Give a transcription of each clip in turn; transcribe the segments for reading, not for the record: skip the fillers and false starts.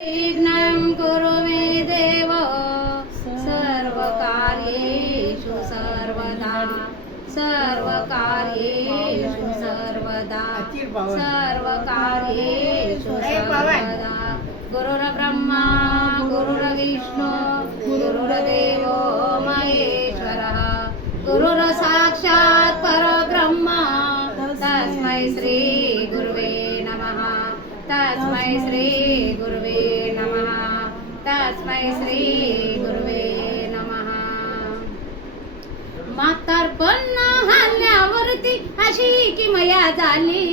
विघ्नं कुरु मे देव सर्वकार्येषु सर्वदा सर्वकार्येषु सर्वदा सर्वकार्येषु सर्वदा गुरुर्ब्रह्मा गुरुर्विष्णु गुरुर्देवो महेश्वरः गुरुर्साक्षात् परब्रह्म तस्मै श्री गुरुवे नमः तस्मै श्री गुरुवे नमः तस्मै श्री गुरुवे नमः. म्हातारपण हल्ल्यावरती अशी किमया झाली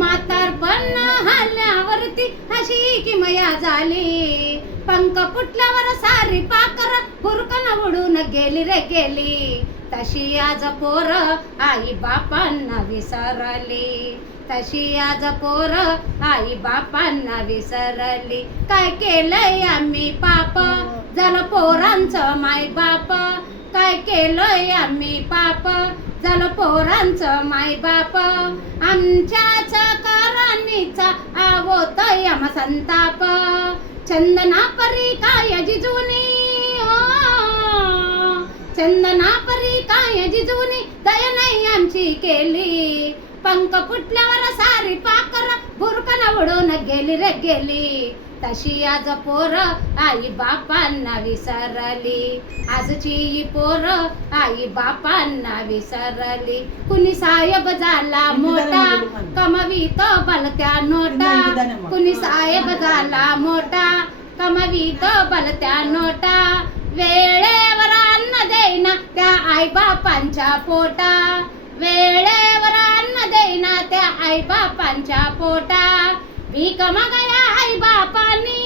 म्हातारपण हल्ल्यावरती अशी किमया झाली पंख फुटल्यावर सारी पाकर हुरकन उडून गेली रे गेली तशी आज पोर आई बापांना विसरली तशी आज पोर आई बापांना विसरली काय केलंय आम्ही पाप झालं पोरांचं माय बाप काय केलंय आम्ही पाप झालं पोरांचं माय बाप आमच्याच कारणाचा आवतोय आम संताप चंदना परी काय जिजुनी चंदना परी काय जिजुनी दया नाही आमची केली पंख फुटल्यावर सारी पाकर बुरकन उडून गेली रे गेली तशी आज पोर आई बापांना विसरली आजची पोर आई बापांना विसरली कुणी साहेब झाला मोठा कमवीत बलत्या नोटा कुणी साहेब झाला मोठा कमवीत बलत्या नोटा वेळेवर अन्न देईना त्या आई बापांच्या पोटा वेळेवर अन्न देईना त्या आई बापांच्या पोटा भीक मागया आई बापांनी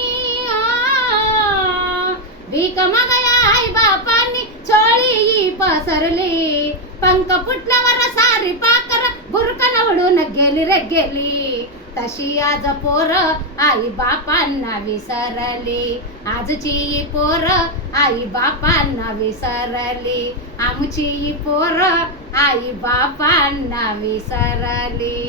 भीक मागया आई बापांनी चोळी पसरली पंख फुटल्यावर सारी पाकर बुरकन उडून गेली रे गेली तशी आज पोर आई बापांना विसरली आजची पोर आई बापांना विसरली आमची पोर आई बापांना विसरली.